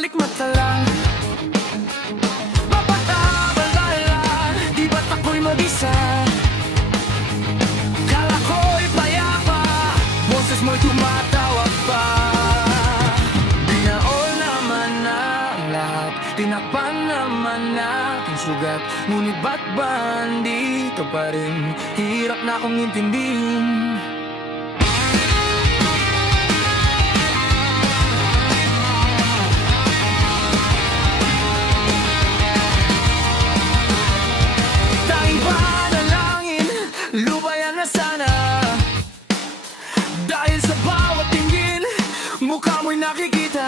balik mata lang. Mapatabal-bala, di ba't ako'y mag-isa? Kala ko'y payapa, boses mo'y tumatawag pa. Binaol naman na ang lahat, tinakpan naman natin sugat. Ngunit ba't ba andito pa rin? Hirap na akong intindihin. Lubayan na sana, dahil sa bawat tingin, mukha mo'y nakikita.